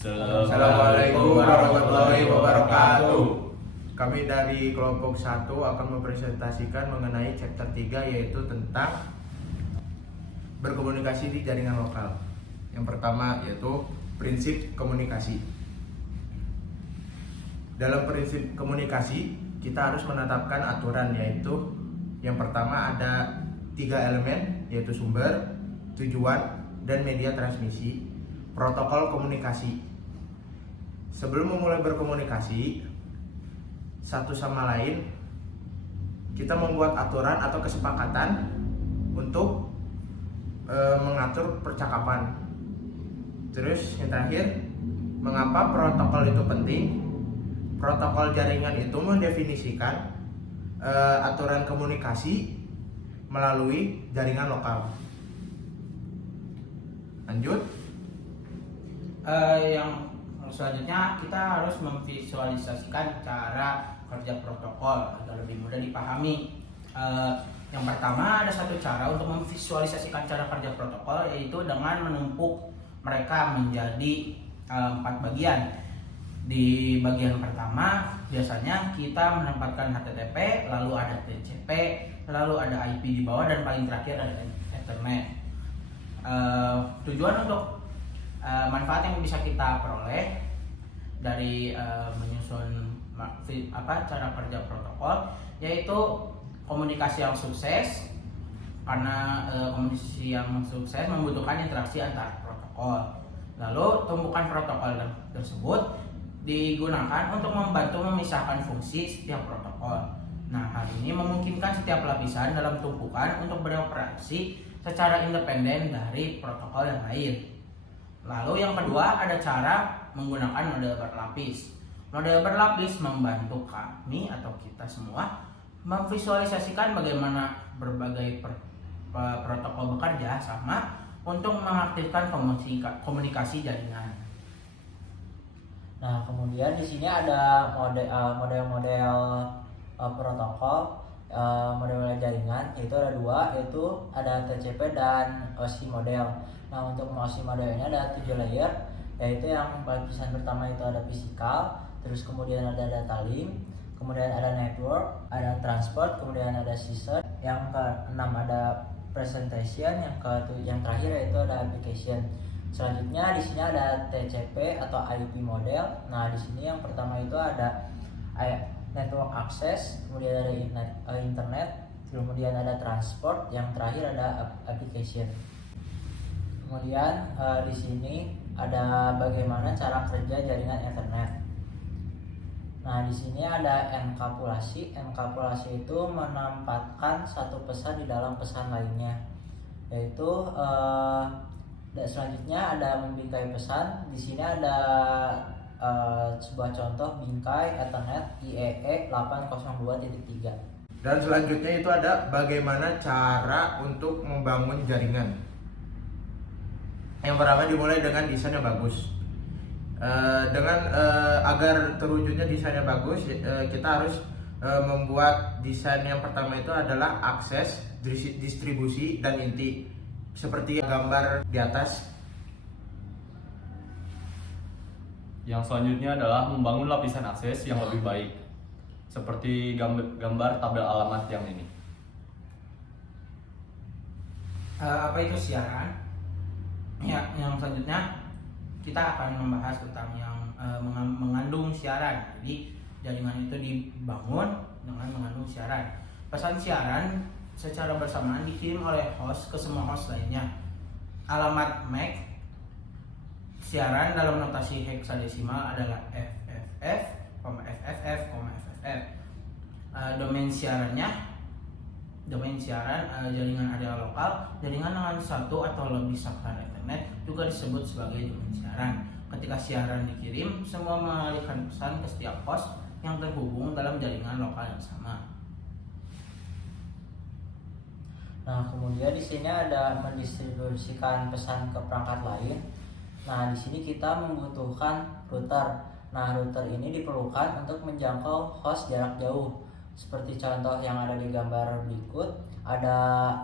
Assalamualaikum warahmatullahi wabarakatuh. Kami dari kelompok 1 akan mempresentasikan mengenai chapter 3, yaitu tentang berkomunikasi di jaringan lokal. Yang pertama yaitu prinsip komunikasi. Dalam prinsip komunikasi kita harus menetapkan aturan, yaitu yang pertama ada 3 elemen, yaitu sumber, tujuan, dan media transmisi. Protokol komunikasi. Sebelum memulai berkomunikasi satu sama lain, kita membuat aturan atau kesepakatan untuk mengatur percakapan. Terus yang terakhir, mengapa protokol itu penting? Protokol jaringan itu mendefinisikan aturan komunikasi melalui jaringan lokal. Lanjut. Yang selanjutnya kita harus memvisualisasikan cara kerja protokol agar lebih mudah dipahami. Yang pertama, ada satu cara untuk memvisualisasikan cara kerja protokol, yaitu dengan menumpuk mereka menjadi 4 bagian. Di bagian pertama biasanya kita menempatkan HTTP, lalu ada TCP, lalu ada IP di bawah, dan paling terakhir ada Ethernet. Tujuan untuk manfaat yang bisa kita peroleh dari menyusun cara kerja protokol, yaitu komunikasi yang sukses, karena komunikasi yang sukses membutuhkan interaksi antar protokol. Lalu tumpukan protokol tersebut digunakan untuk membantu memisahkan fungsi setiap protokol. Nah, hal ini memungkinkan setiap lapisan dalam tumpukan untuk beroperasi secara independen dari protokol yang lain. Lalu yang kedua, ada cara menggunakan model berlapis. Model berlapis membantu kami atau kita semua memvisualisasikan bagaimana berbagai protokol bekerja sama untuk mengaktifkan komunikasi jaringan. Nah, kemudian di sini ada model-model protokol, model jaringan, yaitu ada 2, yaitu ada TCP dan OSI model. Nah, untuk OSI model ini ada 7 layer, yaitu yang lapisan pertama itu ada physical, terus kemudian ada data link, kemudian ada network, ada transport, kemudian ada session, yang ke-6 ada presentation, yang terakhir yaitu ada application. Selanjutnya di sini ada TCP atau IP model. Nah, di sini yang pertama itu ada network access, kemudian ada internet, kemudian ada transport, yang terakhir ada application. Kemudian di sini ada bagaimana cara kerja jaringan Ethernet. Nah, di sini ada enkapsulasi. Enkapsulasi itu menempatkan satu pesan di dalam pesan lainnya. Yaitu selanjutnya ada membingkai pesan. Di sini ada sebuah contoh bingkai Ethernet IEE 802.3. Dan selanjutnya itu ada bagaimana cara untuk membangun jaringan. Yang pertama dimulai dengan desain yang bagus. Agar terwujudnya desain yang bagus, kita harus membuat desain yang pertama itu adalah akses, distribusi, dan inti, seperti gambar di atas. Yang selanjutnya adalah membangun lapisan akses yang lebih baik, seperti gambar tabel alamat yang ini. Apa itu siaran? Ya, yang selanjutnya kita akan membahas tentang yang mengandung siaran. Jadi jaringan itu dibangun dengan mengandung siaran. Pesan siaran secara bersamaan dikirim oleh host ke semua host lainnya. Alamat MAC siaran dalam notasi heksadesimal adalah FFF, FFF, FFF. Domain siaran jaringan area lokal. Jaringan dengan satu atau lebih saklar Ethernet juga disebut sebagai domain siaran. Ketika siaran dikirim, semua mengalihkan pesan ke setiap host yang terhubung dalam jaringan lokal yang sama. Nah, kemudian di sini ada mendistribusikan pesan ke perangkat lain. Nah, di sini kita membutuhkan router. Nah, router ini diperlukan untuk menjangkau host jarak jauh. Seperti contoh yang ada di gambar berikut, ada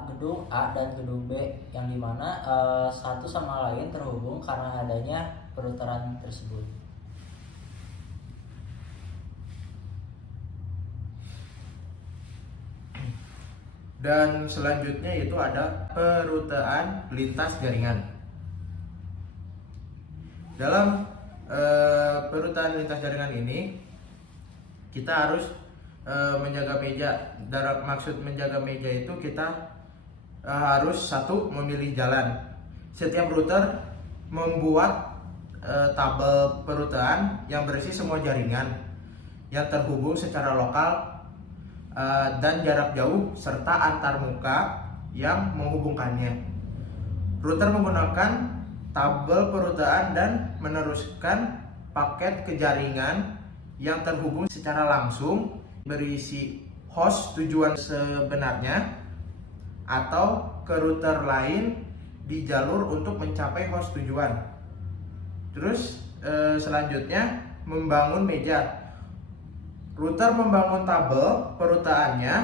gedung A dan gedung B yang dimana satu sama lain terhubung karena adanya peruteran tersebut. Dan selanjutnya itu ada perutean lintas jaringan. Dalam perutean lintas jaringan ini kita harus menjaga meja. Dalam maksud menjaga meja itu kita harus satu memilih jalan. Setiap router membuat tabel perutean yang berisi semua jaringan yang terhubung secara lokal dan jarak jauh serta antar muka yang menghubungkannya. Router menggunakan tabel perutean dan meneruskan paket ke jaringan yang terhubung secara langsung berisi host tujuan sebenarnya atau ke router lain di jalur untuk mencapai host tujuan. Terus selanjutnya membangun meja. Router membangun tabel peruteannya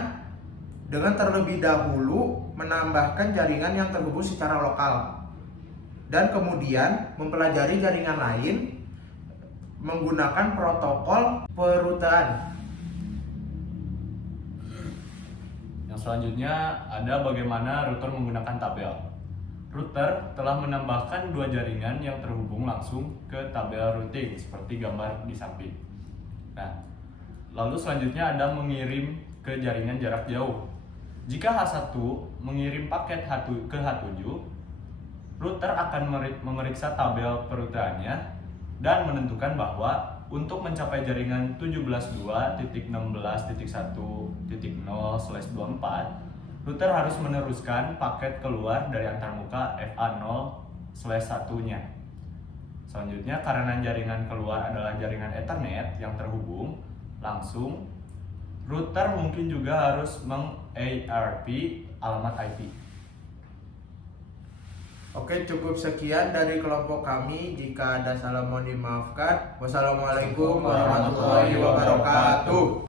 dengan terlebih dahulu menambahkan jaringan yang terhubung secara lokal dan kemudian mempelajari jaringan lain menggunakan protokol perutean. Yang selanjutnya ada bagaimana router menggunakan tabel. Router telah menambahkan dua jaringan yang terhubung langsung ke tabel routing seperti gambar di samping. Nah, lalu selanjutnya ada mengirim ke jaringan jarak jauh. Jika H1 mengirim paket ke H7, router akan memeriksa tabel peruteannya dan menentukan bahwa untuk mencapai jaringan 17.2.16.1.0/24, router harus meneruskan paket keluar dari antarmuka FA0/1-nya. Selanjutnya, karena jaringan keluar adalah jaringan Ethernet yang terhubung langsung, router mungkin juga harus meng-ARP alamat IP. Oke, cukup sekian dari kelompok kami. Jika ada salah mohon dimaafkan. Wassalamualaikum warahmatullahi wabarakatuh.